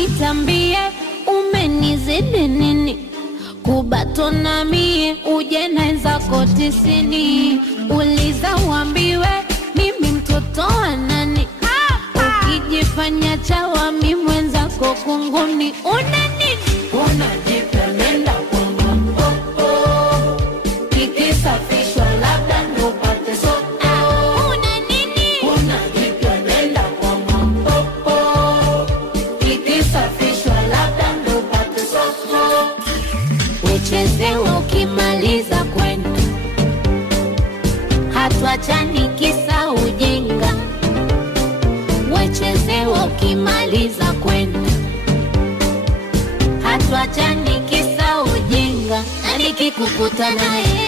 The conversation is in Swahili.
nitambie umenizidi nini, kubatona mie uje naenza kotisini, uliza uambiwe mimi mtoto wa nani, ukijifanya chawa mi mwenzako kunguni. Una nini? Unajipenda kwa mambo kikisafishwa labda ndo pate soko. Una nini? Unajipenda kwa mambo kikisafishwa labda ndo pate soko. Uchezewa ukimaliza kwenda, hatuachani kisa ujinga. Wechezewa ukimaliza kwenda, hatuachani kisa ujinga. Na nikikukuta naye